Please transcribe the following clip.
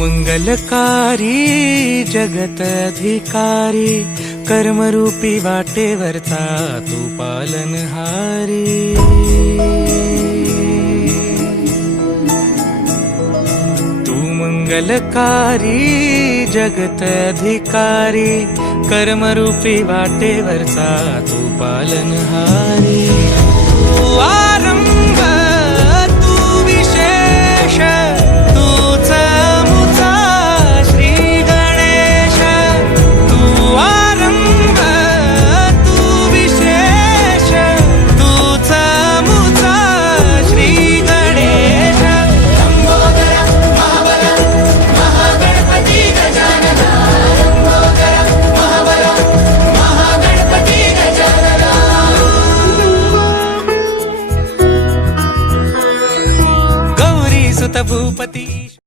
मंगलकारी जगत अधिकारी, कर्मरूपी वाटेवरचा तू पालनहारी। तू मंगलकारी जगत अधिकारी, कर्मरूपी वाटेवरचा तू पालनहारी।